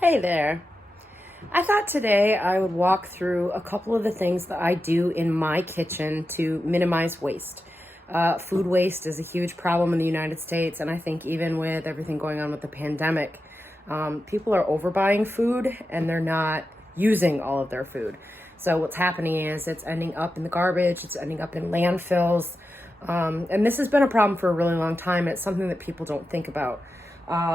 Hey there. I thought today I would walk through a couple of the things that I do in my kitchen to minimize waste. Food waste is a huge problem in the United States, and I think even with everything going on with the pandemic, people are overbuying food and they're not using all of their food. So what's happening is it's ending up in the garbage, it's ending up in landfills, and this has been a problem for a really long time. It's something that people don't think about.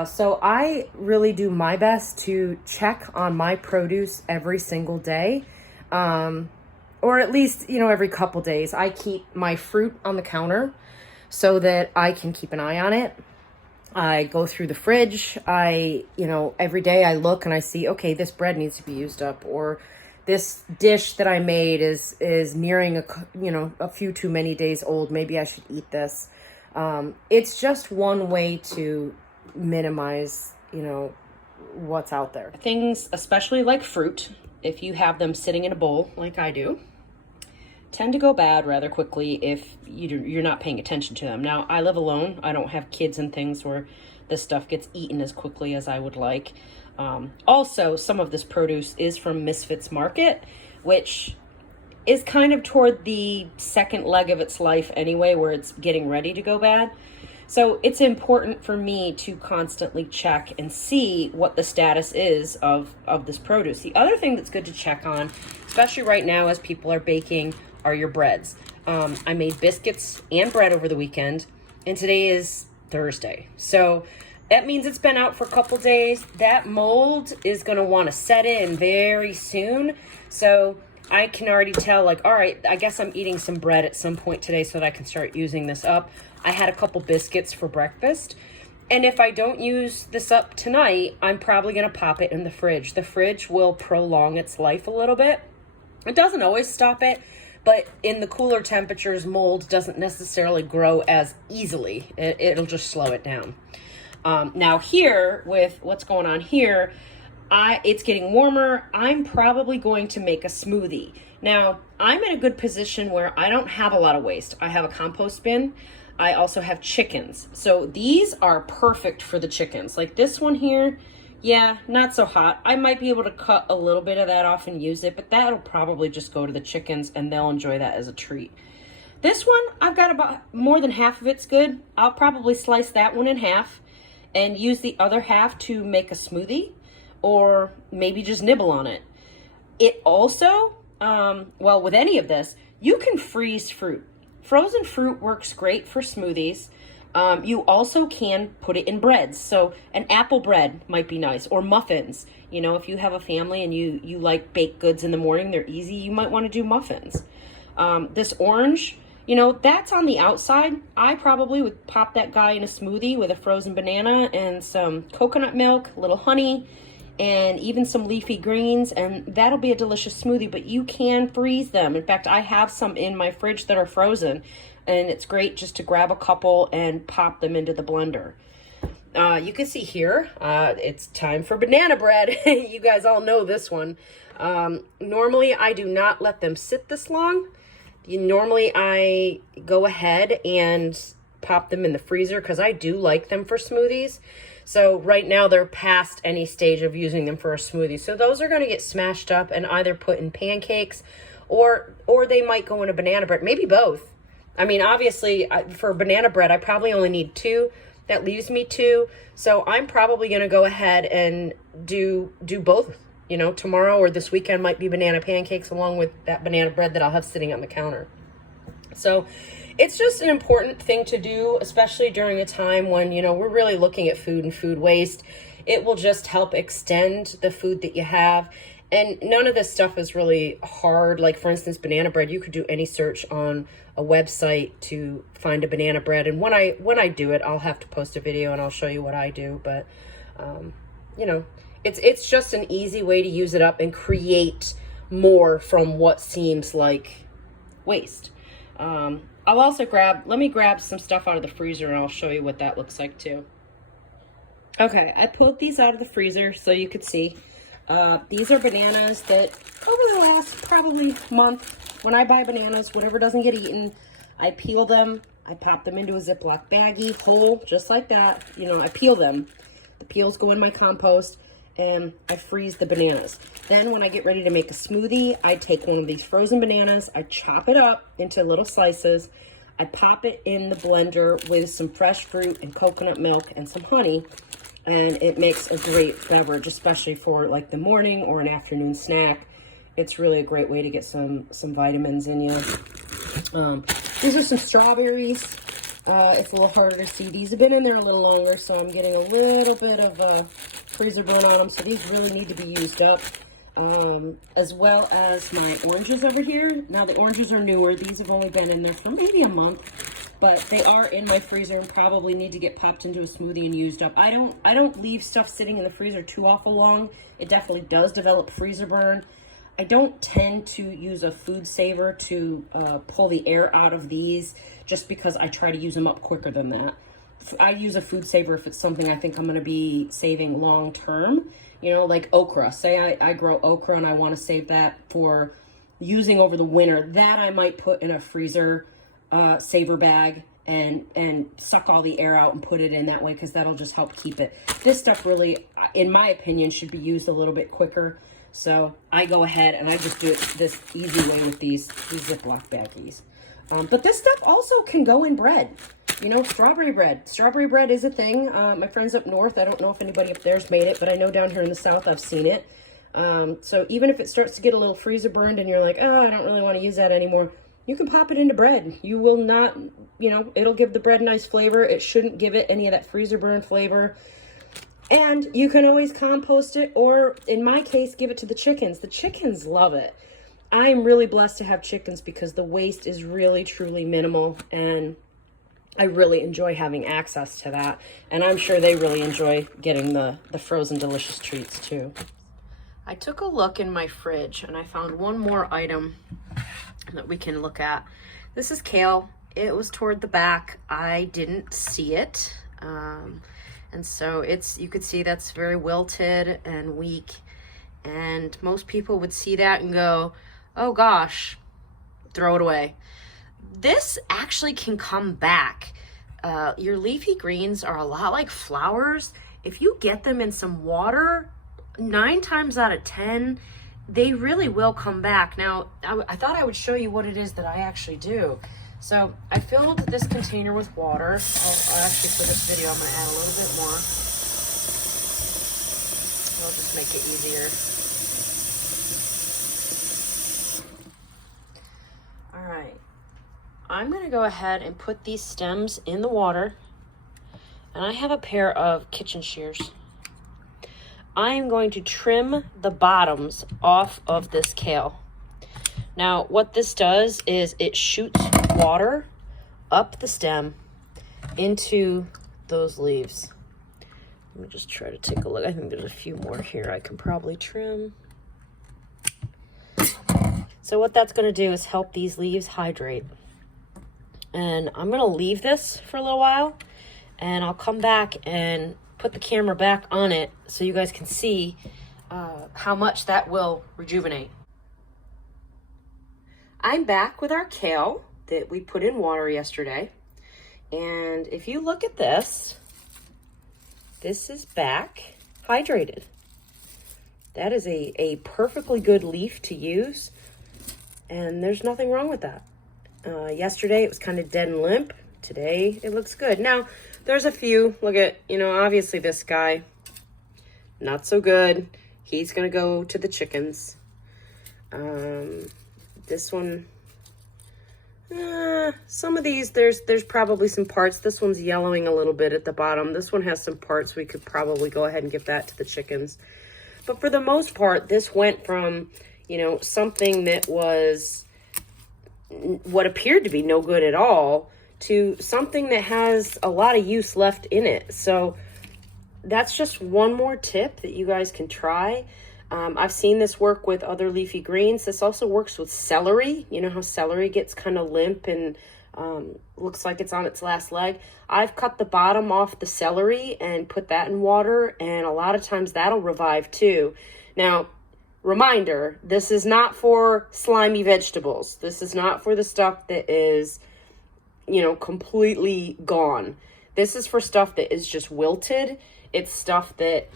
So I really do my best to check on my produce every single day, or at least, every couple days. I keep my fruit on the counter so that I can keep an eye on it. I go through the fridge. Every day I look and I see, okay, this bread needs to be used up, or this dish that I made is nearing a few too many days old. Maybe I should eat this. It's just one way to minimize, what's out there. Things, especially like fruit, if you have them sitting in a bowl like I do, tend to go bad rather quickly if you're not paying attention to them. Now, I live alone. I don't have kids and things where this stuff gets eaten as quickly as I would like. Also, some of this produce is from Misfits Market, which is kind of toward the second leg of its life anyway, where it's getting ready to go bad. So it's important for me to constantly check and see what the status is of this produce. The other thing that's good to check on, especially right now as people are baking, are your breads. I made biscuits and bread over the weekend, and today is Thursday. So that means it's been out for a couple days. That mold is going to want to set in very soon. So I can already tell, all right, I guess I'm eating some bread at some point today so that I can start using this up. I had a couple biscuits for breakfast, and if I don't use this up tonight, I'm probably going to pop it in the fridge. The fridge will prolong its life a little bit. It doesn't always stop it, but in the cooler temperatures, mold doesn't necessarily grow as easily. It'll just slow it down. Now here, with what's going on here, it's getting warmer. I'm probably going to make a smoothie. Now, I'm in a good position where I don't have a lot of waste. I have a compost bin. I also have chickens. So these are perfect for the chickens. Like this one here, yeah, not so hot. I might be able to cut a little bit of that off and use it, but that'll probably just go to the chickens and they'll enjoy that as a treat. This one, I've got about more than half of it's good. I'll probably slice that one in half and use the other half to make a smoothie, or maybe just nibble on it. It also, with any of this, you can freeze fruit. Frozen fruit works great for smoothies. You also can put it in breads. So an apple bread might be nice, or muffins. If you have a family and you like baked goods in the morning, they're easy, you might want to do muffins. This orange, that's on the outside. I probably would pop that guy in a smoothie with a frozen banana and some coconut milk, a little honey, and even some leafy greens, and that'll be a delicious smoothie. But you can freeze them. In fact, I have some in my fridge that are frozen, and it's great just to grab a couple and pop them into the blender. You can see here, it's time for banana bread. You guys all know this one. Normally, I do not let them sit this long. Normally, I go ahead and pop them in the freezer because I do like them for smoothies. So right now they're past any stage of using them for a smoothie. So those are going to get smashed up and either put in pancakes or they might go in a banana bread, maybe both. I mean, obviously for banana bread, I probably only need 2. That leaves me 2. So I'm probably going to go ahead and do both. Tomorrow or this weekend might be banana pancakes along with that banana bread that I'll have sitting on the counter. So it's just an important thing to do, especially during a time when, we're really looking at food and food waste. It will just help extend the food that you have. And none of this stuff is really hard. Like, for instance, banana bread, you could do any search on a website to find a banana bread. And when I do it, I'll have to post a video and I'll show you what I do. But, it's just an easy way to use it up and create more from what seems like waste. I'll also let me grab some stuff out of the freezer and I'll show you what that looks like too. Okay, I pulled these out of the freezer so you could see. These are bananas that over the last probably month, when I buy bananas, whatever doesn't get eaten, I peel them, I pop them into a Ziploc baggie, whole, just like that. I peel them. The peels go in my compost, and I freeze the bananas. Then when I get ready to make a smoothie, I take one of these frozen bananas, I chop it up into little slices, I pop it in the blender with some fresh fruit and coconut milk and some honey, and it makes a great beverage, especially for like the morning or an afternoon snack. It's really a great way to get some vitamins in you. These are some strawberries. It's a little harder to see. These have been in there a little longer, so I'm getting a little bit of freezer burn on them, so these really need to be used up. As well as my oranges over here. Now the oranges are newer. These have only been in there for maybe a month, but they are in my freezer and probably need to get popped into a smoothie and used up. I don't leave stuff sitting in the freezer too awful long. It definitely does develop freezer burn. I don't tend to use a food saver to pull the air out of these, just because I try to use them up quicker than that. I use a food saver if it's something I think I'm going to be saving long term. You know, like okra. Say I grow okra and I want to save that for using over the winter. That I might put in a freezer saver bag and suck all the air out and put it in that way, because that'll just help keep it. This stuff really, in my opinion, should be used a little bit quicker. So I go ahead and I just do it this easy way with these Ziploc baggies. But this stuff also can go in bread. You know, strawberry bread. Strawberry bread is a thing. My friends up north, I don't know if anybody up there's made it, but I know down here in the south I've seen it. So even if it starts to get a little freezer burned and you're like, oh, I don't really want to use that anymore, you can pop it into bread. You will not, you know, it'll give the bread a nice flavor. It shouldn't give it any of that freezer burn flavor. And you can always compost it, or in my case, give it to the chickens. The chickens love it. I'm really blessed to have chickens because the waste is really, truly minimal, and I really enjoy having access to that. And I'm sure they really enjoy getting the frozen delicious treats too. I took a look in my fridge and I found one more item that we can look at. This is kale. It was toward the back. I didn't see it. And so you could see that's very wilted and weak. And most people would see that and go, oh gosh, throw it away. This actually can come back. Your leafy greens are a lot like flowers. If you get them in some water, 9 times out of 10, they really will come back. Now, I thought I would show you what it is that I actually do. So I filled this container with water. I'll actually, for this video, I'm going to add a little bit more. It'll just make it easier. All right. I'm going to go ahead and put these stems in the water. And I have a pair of kitchen shears. I am going to trim the bottoms off of this kale. Now, what this does is it shoots water up the stem into those leaves. Let me just try to take a look. I think there's a few more here I can probably trim. So what that's going to do is help these leaves hydrate. And I'm going to leave this for a little while, and I'll come back and put the camera back on it so you guys can see how much that will rejuvenate. I'm back with our kale that we put in water yesterday. And if you look at this, this is back hydrated. That is a perfectly good leaf to use, and there's nothing wrong with that. Yesterday it was kind of dead and limp. Today it looks good. Now, there's a few, look at, you know, obviously this guy, not so good. He's gonna go to the chickens. This one, some of these, there's probably some parts. This one's yellowing a little bit at the bottom. This one has some parts. We could probably go ahead and give that to the chickens. But for the most part, this went from, you know, something that was what appeared to be no good at all to something that has a lot of use left in it. So that's just one more tip that you guys can try. I've seen this work with other leafy greens. This also works with celery. You know how celery gets kind of limp and looks like it's on its last leg. I've cut the bottom off the celery and put that in water, and a lot of times that'll revive too. Now, reminder, this is not for slimy vegetables. This is not for the stuff that is, you know, completely gone. This is for stuff that is just wilted. It's stuff that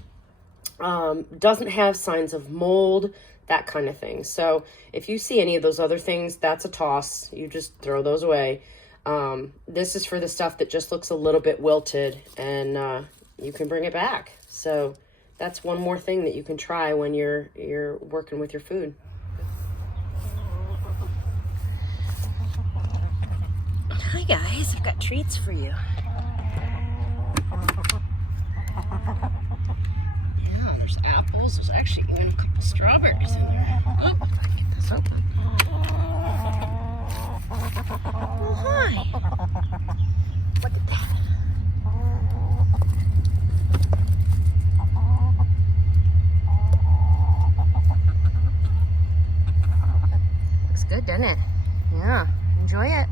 doesn't have signs of mold, that kind of thing. So if you see any of those other things, that's a toss. You just throw those away. This is for the stuff that just looks a little bit wilted, and you can bring it back. So that's one more thing that you can try when you're working with your food. Hi guys, I've got treats for you. Yeah, there's apples. There's actually even a couple strawberries in there. Oh, I can get this open. Oh, hi. Look at that. Looks good, doesn't it? Yeah, enjoy it.